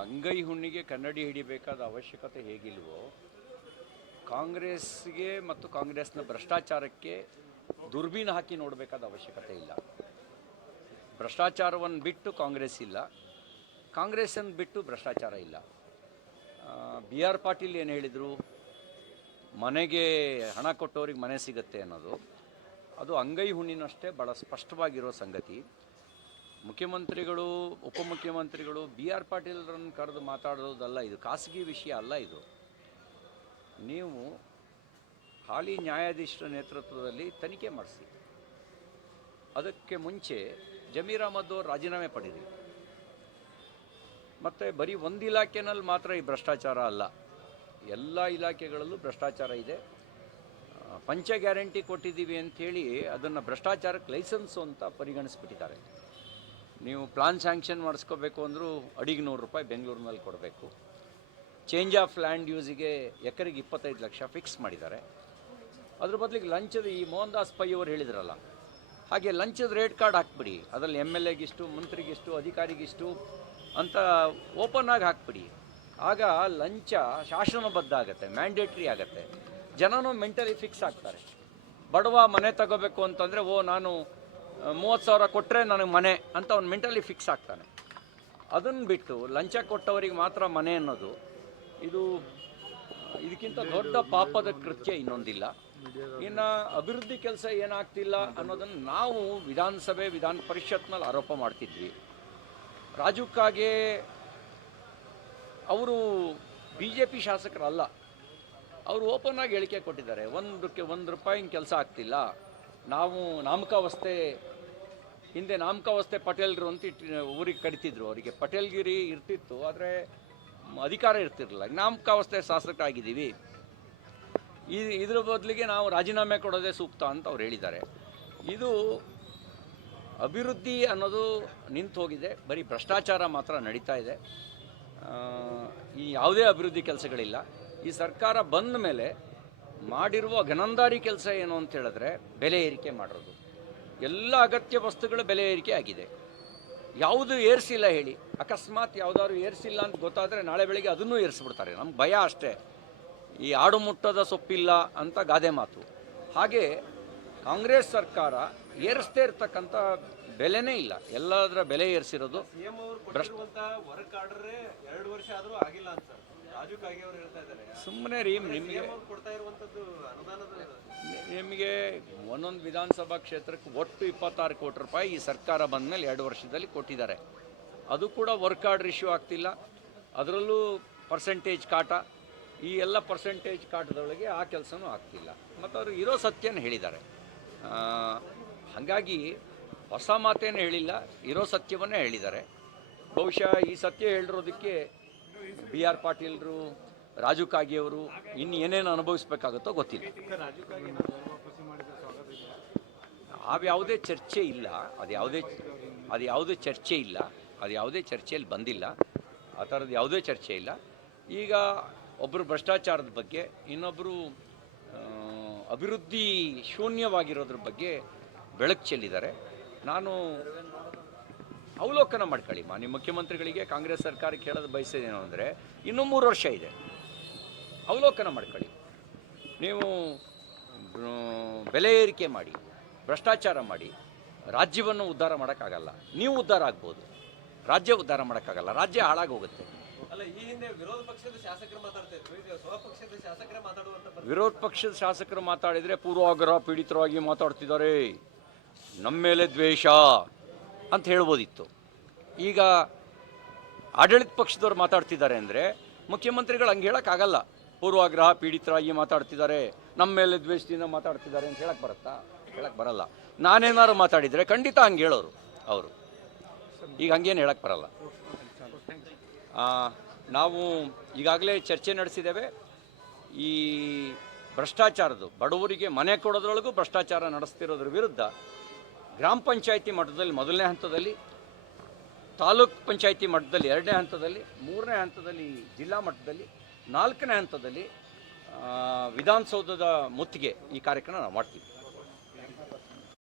ಅಂಗೈ ಹುಣ್ಣಿಗೆ ಕನ್ನಡಿ ಹಿಡಿಬೇಕಾದ ಅವಶ್ಯಕತೆ ಹೇಗಿಲ್ವೋ ಕಾಂಗ್ರೆಸ್ಗೆ ಮತ್ತು ಕಾಂಗ್ರೆಸ್ನ ಭ್ರಷ್ಟಾಚಾರಕ್ಕೆ ದುರ್ಬೀನು ಹಾಕಿ ನೋಡಬೇಕಾದ ಅವಶ್ಯಕತೆ ಇಲ್ಲ. ಭ್ರಷ್ಟಾಚಾರವನ್ನು ಬಿಟ್ಟು ಕಾಂಗ್ರೆಸ್ ಇಲ್ಲ. ಕಾಂಗ್ರೆಸ್ಸನ್ನು ಬಿಟ್ಟು ಭ್ರಷ್ಟಾಚಾರ ಇಲ್ಲ. ಬಿ ಆರ್ ಪಾಟೀಲ್ ಏನು ಹೇಳಿದರು? ಮನೆಗೆ ಹಣ ಕೊಟ್ಟವ್ರಿಗೆ ಮನೆ ಸಿಗುತ್ತೆ ಅನ್ನೋದು. ಅದು ಅಂಗೈ ಹುಣ್ಣಿನಷ್ಟೇ ಭಾಳ ಸ್ಪಷ್ಟವಾಗಿರೋ ಸಂಗತಿ. ಮುಖ್ಯಮಂತ್ರಿಗಳು, ಉಪಮುಖ್ಯಮಂತ್ರಿಗಳು ಬಿ ಆರ್ ಪಾಟೀಲ್ರನ್ನು ಕರೆದು ಮಾತಾಡೋದಲ್ಲ, ಇದು ಖಾಸಗಿ ವಿಷಯ ಅಲ್ಲ ಇದು. ನೀವು ಹಾಲಿ ನ್ಯಾಯಾಧೀಶರ ನೇತೃತ್ವದಲ್ಲಿ ತನಿಖೆ ಮಾಡಿಸಿ. ಅದಕ್ಕೆ ಮುಂಚೆ ಜಮೀರ್ ಅಹಮದ್ ಅವರು ರಾಜೀನಾಮೆ ಪಡೀರಿ ಮತ್ತು ಬರೀ ಒಂದು ಇಲಾಖೆನಲ್ಲಿ ಮಾತ್ರ ಈ ಭ್ರಷ್ಟಾಚಾರ ಅಲ್ಲ, ಎಲ್ಲ ಇಲಾಖೆಗಳಲ್ಲೂ ಭ್ರಷ್ಟಾಚಾರ ಇದೆ. ಪಂಚ ಗ್ಯಾರಂಟಿ ಕೊಟ್ಟಿದ್ದೀವಿ ಅಂಥೇಳಿ ಅದನ್ನು ಭ್ರಷ್ಟಾಚಾರಕ್ಕೆ ಲೈಸೆನ್ಸು ಅಂತ ಪರಿಗಣಿಸ್ಬಿಟ್ಟಿದ್ದಾರೆ. ನೀವು ಪ್ಲಾನ್ ಸ್ಯಾಂಕ್ಷನ್ ಮಾಡಿಸ್ಕೋಬೇಕು ಅಂದರೂ ಅಡಿಗೆ ನೂರು ರೂಪಾಯಿ ಬೆಂಗಳೂರಿನಲ್ಲಿ ಕೊಡಬೇಕು. ಚೇಂಜ್ ಆಫ್ ಲ್ಯಾಂಡ್ ಯೂಸಿಗೆ ಎಕರೆಗೆ ಇಪ್ಪತ್ತೈದು ಲಕ್ಷ ಫಿಕ್ಸ್ ಮಾಡಿದ್ದಾರೆ. ಅದ್ರ ಬದಲಿಗೆ ಲಂಚದ ಈ ಮೋಹನ್ ದಾಸ್ ಪೈ ಅವರು ಹೇಳಿದ್ರಲ್ಲ, ಹಾಗೆ ಲಂಚದ ರೇಟ್ ಕಾರ್ಡ್ ಹಾಕ್ಬಿಡಿ, ಅದರಲ್ಲಿ ಎಂ ಎಲ್ ಎಗಿಷ್ಟು ಮಂತ್ರಿಗಿಷ್ಟು, ಅಧಿಕಾರಿಗಿಷ್ಟು ಅಂತ ಓಪನ್ ಆಗಿ ಹಾಕ್ಬಿಡಿ. ಆಗ ಲಂಚ ಶಾಸನಬದ್ಧ ಆಗುತ್ತೆ ಮ್ಯಾಂಡೇಟ್ರಿ ಆಗುತ್ತೆ. ಜನನೂ ಮೆಂಟಲಿ ಫಿಕ್ಸ್ ಆಗ್ತಾರೆ. ಬಡವ ಮನೆ ತಗೋಬೇಕು ಅಂತಂದರೆ, ಓ, ನಾನು ಮೂವತ್ತು ಸಾವಿರ ಕೊಟ್ಟರೆ ನನಗೆ ಮನೆ ಅಂತ ಅವ್ನು ಮೆಂಟಲಿ ಫಿಕ್ಸ್ ಆಗ್ತಾನೆ. ಅದನ್ನು ಬಿಟ್ಟು ಲಂಚ ಕೊಟ್ಟವರಿಗೆ ಮಾತ್ರ ಮನೆ ಅನ್ನೋದು ಇದು, ಇದಕ್ಕಿಂತ ದೊಡ್ಡ ಪಾಪದ ಕೃತ್ಯ ಇನ್ನೊಂದಿಲ್ಲ. ಇನ್ನು ಅಭಿವೃದ್ಧಿ ಕೆಲಸ ಏನಾಗ್ತಿಲ್ಲ ಅನ್ನೋದನ್ನು ನಾವು ವಿಧಾನಸಭೆ, ವಿಧಾನ ಪರಿಷತ್ನಲ್ಲಿ ಆರೋಪ ಮಾಡ್ತಿದ್ವಿ. ರಾಜುಕ್ಕಾಗೆ ಅವರು ಬಿ ಜೆ ಪಿ ಶಾಸಕರಲ್ಲ. ಅವರು ಓಪನ್ ಆಗಿ ಹೇಳಿಕೆ ಕೊಟ್ಟಿದ್ದಾರೆ. ಒಂದಕ್ಕೆ ಒಂದು ರೂಪಾಯಿನ ಕೆಲಸ ಆಗ್ತಿಲ್ಲ. ನಾವು ನಾಮಕಾವಸ್ಥೆ, ಹಿಂದೆ ನಾಮಕಾವಸ್ಥೆ ಪಟೇಲ್ರು ಅಂತ ಇಟ್ಟು, ಊರಿಗೆ ಕಡಿತಿದ್ರು ಅವರಿಗೆ ಪಟೇಲ್ಗಿರಿ ಇರ್ತಿತ್ತು. ಆದರೆ ಅಧಿಕಾರ ಇರ್ತಿರಲಿಲ್ಲ. ನಾಮಕಾವಸ್ಥೆ ಶಾಸಕರಾಗಿದ್ದೀವಿ ಈ ಇದ್ರ ಬದಲಿಗೆ ನಾವು ರಾಜೀನಾಮೆ ಕೊಡೋದೇ ಸೂಕ್ತ ಅಂತ ಅವ್ರು ಹೇಳಿದ್ದಾರೆ. ಇದು ಅಭಿವೃದ್ಧಿ ಅನ್ನೋದು ನಿಂತು ಹೋಗಿದೆ ಬರೀ ಭ್ರಷ್ಟಾಚಾರ ಮಾತ್ರ ನಡೀತಾ ಇದೆ. ಈ ಯಾವುದೇ ಅಭಿವೃದ್ಧಿ ಕೆಲಸಗಳಿಲ್ಲ. ಈ ಸರ್ಕಾರ ಬಂದ ಮೇಲೆ ಮಾಡಿರುವ ಘನಂದಾರಿ ಕೆಲಸ ಏನು ಅಂತ ಹೇಳಿದ್ರೆ ಬೆಲೆ ಏರಿಕೆ ಮಾಡಿರೋದು. ಎಲ್ಲ ಅಗತ್ಯ ವಸ್ತುಗಳ ಬೆಲೆ ಏರಿಕೆ ಆಗಿದೆ. ಯಾವುದು ಏರಿಸಿಲ್ಲ ಹೇಳಿ. ಅಕಸ್ಮಾತ್ ಯಾವುದಾದ್ರು ಏರಿಸಿಲ್ಲ ಅಂತ ಗೊತ್ತಾದರೆ ನಾಳೆ ಬೆಳಿಗ್ಗೆ ಅದನ್ನೂ ಏರಿಸ್ಬಿಡ್ತಾರೆ. ನಮ್ಗೆ ಭಯ ಅಷ್ಟೇ. ಈ ಆಡು ಮುಟ್ಟದ ಸೊಪ್ಪಿಲ್ಲ ಅಂತ ಗಾದೆ ಮಾತು. ಹಾಗೆ ಕಾಂಗ್ರೆಸ್ ಸರ್ಕಾರ ಏರಿಸ್ದೇ ಇರ್ತಕ್ಕಂಥ ಬೆಲೆನೇ ಇಲ್ಲ. ಎಲ್ಲದರ ಬೆಲೆ ಏರಿಸಿರೋದು ಸುಮ್ಮನೆ ರೀ ನಿಮಗೆ ನಿಮಗೆ ಒಂದೊಂದು ವಿಧಾನಸಭಾ ಕ್ಷೇತ್ರಕ್ಕೆ ಒಟ್ಟು ಇಪ್ಪತ್ತಾರು ಕೋಟಿ ರೂಪಾಯಿ ಈ ಸರ್ಕಾರ ಬಂದ ಮೇಲೆ ಎರಡು ವರ್ಷದಲ್ಲಿ ಕೊಟ್ಟಿದ್ದಾರೆ. ಅದು ಕೂಡ ವರ್ಕ್ ಆರ್ಡರ್ ಇಶ್ಯೂ ಆಗ್ತಿಲ್ಲ. ಅದರಲ್ಲೂ ಪರ್ಸೆಂಟೇಜ್ ಕಾಟ. ಈ ಎಲ್ಲ ಪರ್ಸೆಂಟೇಜ್ ಕಾಟದೊಳಗೆ ಆ ಕೆಲಸನೂ ಆಗ್ತಿಲ್ಲ. ಮತ್ತು ಅವರು ಇರೋ ಸತ್ಯನ ಹೇಳಿದ್ದಾರೆ. ಹಾಗಾಗಿ ಹೊಸ ಮಾತೇನು ಹೇಳಿಲ್ಲ ಇರೋ ಸತ್ಯವನ್ನೇ ಹೇಳಿದ್ದಾರೆ. ಬಹುಶಃ ಈ ಸತ್ಯ ಹೇಳಿರೋದಕ್ಕೆ ಬಿ ಆರ್ ಪಾಟೀಲ್ರು ರಾಜು ಕಾಗಿಯವರು ಇನ್ನು ಏನೇನು ಅನುಭವಿಸ್ಬೇಕಾಗುತ್ತೋ ಗೊತ್ತಿಲ್ಲ. ಯಾವುದೇ ಚರ್ಚೆ ಇಲ್ಲ ಅದು ಯಾವುದೇ ಅದು ಯಾವುದೇ ಚರ್ಚೆ ಇಲ್ಲ ಅದು ಯಾವುದೇ ಚರ್ಚೆಯಲ್ಲಿ ಬಂದಿಲ್ಲ ಆ ಥರದ್ದು ಯಾವುದೇ ಚರ್ಚೆ ಇಲ್ಲ. ಈಗ ಒಬ್ಬರು ಭ್ರಷ್ಟಾಚಾರದ ಬಗ್ಗೆ ಇನ್ನೊಬ್ಬರು ಅಭಿವೃದ್ಧಿ ಶೂನ್ಯವಾಗಿರೋದ್ರ ಬಗ್ಗೆ ಬೆಳಕು ಚೆಲ್ಲಿದ್ದಾರೆ. ನಾನು ಅವಲೋಕನ ಮಾಡ್ಕೊಳ್ಳಿ ಮಾನ್ಯ ಮುಖ್ಯಮಂತ್ರಿಗಳಿಗೆ ಕಾಂಗ್ರೆಸ್ ಸರ್ಕಾರಕ್ಕೆ ಹೇಳೋದು ಬಯಸಿದೇನು ಅಂದರೆ ಇನ್ನೂ ಮೂರು ವರ್ಷ ಇದೆ. ಅವಲೋಕನ ಮಾಡ್ಕೊಳ್ಳಿ. ನೀವು ಬೆಲೆ ಏರಿಕೆ ಮಾಡಿ ಭ್ರಷ್ಟಾಚಾರ ಮಾಡಿ ರಾಜ್ಯವನ್ನು ಉದ್ಧಾರ ಮಾಡೋಕ್ಕಾಗಲ್ಲ. ನೀವು ಉದ್ಧಾರ ಆಗ್ಬೋದು. ರಾಜ್ಯ ಉದ್ಧಾರ ಮಾಡೋಕ್ಕಾಗಲ್ಲ. ರಾಜ್ಯ ಹಾಳಾಗೋಗುತ್ತೆ. ಅಲ್ಲ ಈ ಹಿಂದೆ ವಿರೋಧ ಪಕ್ಷದ ಶಾಸಕರು ಮಾತಾಡ್ತಾ ಇದ್ರು. ಈಗ ಸ್ವಪಕ್ಷದ ಮಾತಾಡುವಂತ ವಿರೋಧ ಪಕ್ಷದ ಶಾಸಕರು ಮಾತಾಡಿದರೆ ಪೂರ್ವಾಗ್ರಹ ಪೀಡಿತರಾಗಿ ಮಾತಾಡ್ತಿದ್ದಾರೆ. ನಮ್ಮ ಮೇಲೆ ದ್ವೇಷ ಅಂತ ಹೇಳ್ಬೋದಿತ್ತು. ಈಗ ಆಡಳಿತ ಪಕ್ಷದವ್ರು ಮಾತಾಡ್ತಿದ್ದಾರೆ ಅಂದರೆ ಮುಖ್ಯಮಂತ್ರಿಗಳು ಹಂಗೆ ಹೇಳೋಕ್ಕಾಗಲ್ಲ. ಪೂರ್ವಾಗ್ರಹ ಪೀಡಿತರಾಗಿ ಮಾತಾಡ್ತಿದ್ದಾರೆ. ನಮ್ಮ ಮೇಲೆ ದ್ವೇಷದಿಂದ ಮಾತಾಡ್ತಿದ್ದಾರೆ ಅಂತ ಹೇಳಕ್ಕೆ ಬರುತ್ತಾ? ಹೇಳಕ್ಕೆ ಬರಲ್ಲ. ನಾನೇನಾದ್ರು ಮಾತಾಡಿದರೆ ಖಂಡಿತ ಹಂಗೆ ಹೇಳೋರು ಅವರು. ಈಗ ಹಂಗೇನು ಹೇಳಕ್ಕೆ ಬರಲ್ಲ. ನಾವು ಈಗಾಗಲೇ ಚರ್ಚೆ ನಡೆಸಿದ್ದೇವೆ. ಈ ಭ್ರಷ್ಟಾಚಾರದ್ದು ಬಡವರಿಗೆ ಮನೆ ಕೊಡೋದ್ರೊಳಗೂ ಭ್ರಷ್ಟಾಚಾರ ನಡೆಸ್ತಿರೋದ್ರ ವಿರುದ್ಧ ಗ್ರಾಮ ಪಂಚಾಯಿತಿ ಮಟ್ಟದಲ್ಲಿ ಮೊದಲನೇ ಹಂತದಲ್ಲಿ, ತಾಲೂಕ್ ಪಂಚಾಯಿತಿ ಮಟ್ಟದಲ್ಲಿ ಎರಡನೇ ಹಂತದಲ್ಲಿ, ಮೂರನೇ ಹಂತದಲ್ಲಿ ಜಿಲ್ಲಾ ಮಟ್ಟದಲ್ಲಿ, ನಾಲ್ಕನೇ ಹಂತದಲ್ಲಿ ವಿಧಾನಸೌಧದ ಮುತ್ತಿಗೆ ಈ ಕಾರ್ಯಕ್ರಮ ನಾವು ಮಾಡ್ತೀವಿ.